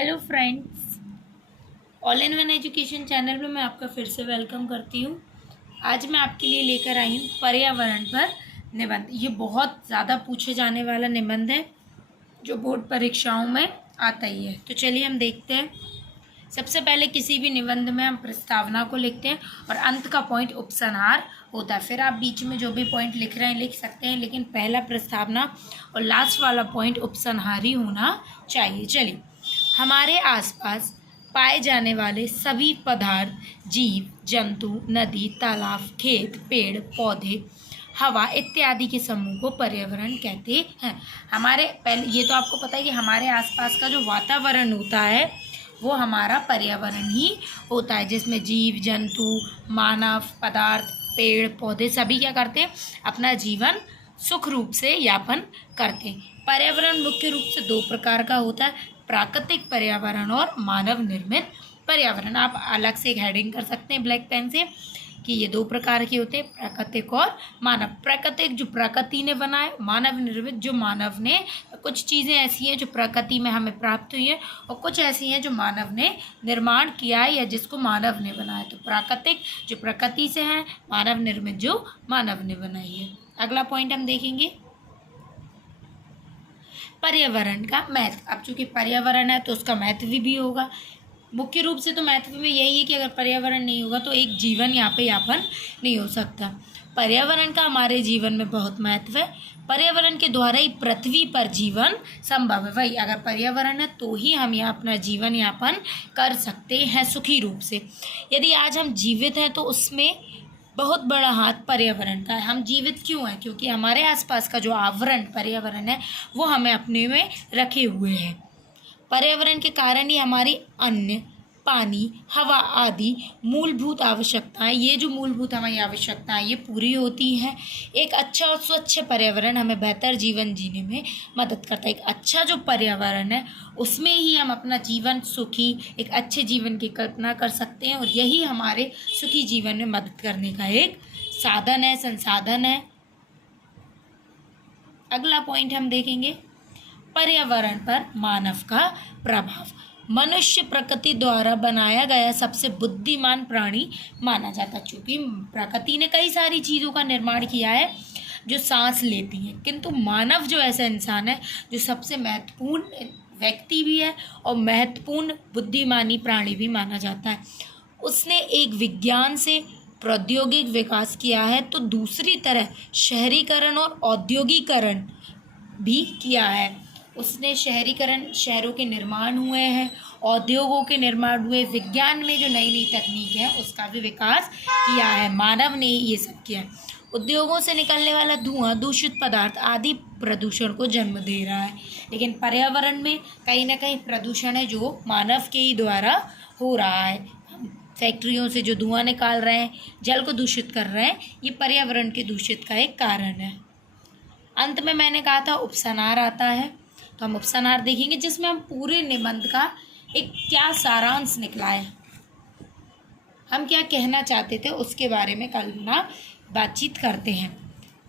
Hello friends, all in one education channel में मैं आपका फिर से वेलकम करती हूँ। आज मैं आपके लिए लेकर आई हूँ पर्यावरण पर निबंध। ये बहुत ज़्यादा पूछे जाने वाला निबंध है जो बोर्ड परीक्षाओं में आता ही है। तो चलिए हम देखते हैं। सबसे पहले किसी भी निबंध में हम प्रस्तावना को लिखते हैं और अंत का पॉइंट उपसंहार होता है। फिर आप बीच में जो भी पॉइंट लिख रहे हैं लिख सकते हैं, लेकिन पहला प्रस्तावना और लास्ट वाला पॉइंट उपसंहारी होना चाहिए। चलिए, हमारे आसपास पाए जाने वाले सभी पदार्थ, जीव जंतु, नदी, तालाब, खेत, पेड़ पौधे, हवा इत्यादि के समूह को पर्यावरण कहते हैं। हमारे पहले ये तो आपको पता है कि हमारे आसपास का जो वातावरण होता है वो हमारा पर्यावरण ही होता है, जिसमें जीव जंतु, मानव, पदार्थ, पेड़ पौधे सभी क्या करते हैं, अपना जीवन सुख रूप से यापन करते हैं। पर्यावरण मुख्य रूप से दो प्रकार का होता है, प्राकृतिक पर्यावरण और मानव निर्मित पर्यावरण। आप अलग से एक हेडिंग कर सकते हैं ब्लैक पेन से कि ये दो प्रकार के होते हैं, प्राकृतिक और मानव। प्राकृतिक जो प्रकृति ने बनाए, मानव निर्मित जो मानव ने, कुछ चीज़ें ऐसी हैं जो प्रकृति में हमें प्राप्त हुई हैं और कुछ ऐसी हैं जो मानव ने निर्माण किया है या जिसको मानव ने बनाया। तो प्राकृतिक जो प्रकृति से है, मानव निर्मित जो मानव ने बनाई है। अगला पॉइंट हम देखेंगे पर्यावरण का महत्व। अब चूंकि पर्यावरण है तो उसका महत्व भी होगा। मुख्य रूप से तो महत्व में यही है कि अगर पर्यावरण नहीं होगा तो एक जीवन यहाँ पे यापन नहीं हो सकता। पर्यावरण का हमारे जीवन में बहुत महत्व है। पर्यावरण के द्वारा ही पृथ्वी पर जीवन संभव है। वही अगर पर्यावरण है तो ही हम यहाँ अपना जीवन यापन कर सकते हैं सुखी रूप से। यदि आज हम जीवित हैं तो उसमें बहुत बड़ा हाथ पर्यावरण का है। हम जीवित क्यों हैं? क्योंकि हमारे आसपास का जो आवरण पर्यावरण है वो हमें अपने में रखे हुए हैं। पर्यावरण के कारण ही हमारी अन्न, पानी, हवा आदि मूलभूत आवश्यकताएं, ये जो मूलभूत हमारी आवश्यकताएं ये पूरी होती हैं। एक अच्छा और स्वच्छ पर्यावरण हमें बेहतर जीवन जीने में मदद करता है। एक अच्छा जो पर्यावरण है उसमें ही हम अपना जीवन सुखी, एक अच्छे जीवन की कल्पना कर सकते हैं और यही हमारे सुखी जीवन में मदद करने का एक साधन है, संसाधन है। अगला पॉइंट हम देखेंगे पर्यावरण पर मानव का प्रभाव। मनुष्य प्रकृति द्वारा बनाया गया सबसे बुद्धिमान प्राणी माना जाता है। चूँकि प्रकृति ने कई सारी चीज़ों का निर्माण किया है जो सांस लेती हैं, किंतु मानव जो ऐसा इंसान है जो सबसे महत्वपूर्ण व्यक्ति भी है और महत्वपूर्ण बुद्धिमानी प्राणी भी माना जाता है। उसने एक विज्ञान से प्रौद्योगिक विकास किया है तो दूसरी तरह शहरीकरण और औद्योगिकरण भी किया है। उसने शहरीकरण, शहरों के निर्माण हुए हैं, उद्योगों के निर्माण हुए, विज्ञान में जो नई नई तकनीक है उसका भी विकास किया है। मानव ने ये सब किया है। उद्योगों से निकलने वाला धुआं, दूषित पदार्थ आदि प्रदूषण को जन्म दे रहा है। लेकिन पर्यावरण में कहीं ना कहीं प्रदूषण है जो मानव के ही द्वारा हो रहा है। फैक्ट्रियों से जो धुआं निकाल रहे हैं, जल को दूषित कर रहे हैं, ये पर्यावरण के दूषित का एक कारण है। अंत में मैंने कहा था उपसंहार आता है, तो हम उपसंहार देखेंगे जिसमें हम पूरे निबंध का एक क्या सारांश निकला है, हम क्या कहना चाहते थे उसके बारे में कल ना बातचीत करते हैं।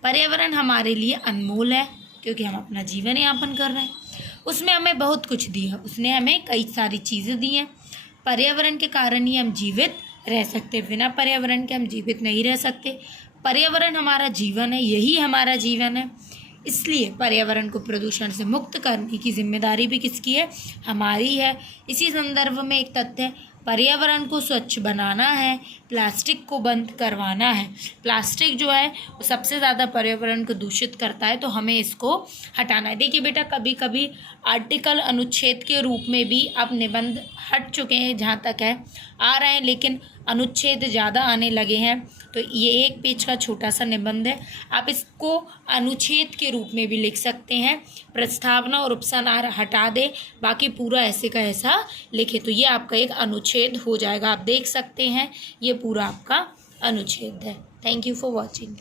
पर्यावरण हमारे लिए अनमोल है क्योंकि हम अपना जीवन यापन कर रहे हैं। उसमें हमें बहुत कुछ दिया, उसने हमें कई सारी चीज़ें दी हैं। पर्यावरण के कारण ही हम जीवित रह सकते, बिना पर्यावरण के हम जीवित नहीं रह सकते। पर्यावरण हमारा जीवन है, यही हमारा जीवन है। इसलिए पर्यावरण को प्रदूषण से मुक्त करने की जिम्मेदारी भी किसकी है? हमारी है। इसी संदर्भ में एक तथ्य है, पर्यावरण को स्वच्छ बनाना है, प्लास्टिक को बंद करवाना है। प्लास्टिक जो है वो सबसे ज़्यादा पर्यावरण को दूषित करता है, तो हमें इसको हटाना है। देखिए बेटा, कभी कभी आर्टिकल अनुच्छेद के रूप में भी अब निबंध हट चुके हैं, जहाँ तक है आ रहे हैं, लेकिन अनुच्छेद ज़्यादा आने लगे हैं। तो ये एक पेज का छोटा सा निबंध है, आप इसको अनुच्छेद के रूप में भी लिख सकते हैं। प्रस्तावना और उपसंहार हटा दें, बाकी पूरा ऐसे का ऐसा लिखे, तो ये आपका एक अनुच्छेद हो जाएगा। आप देख सकते हैं ये पूरा आपका अनुच्छेद है। Thank you for watching.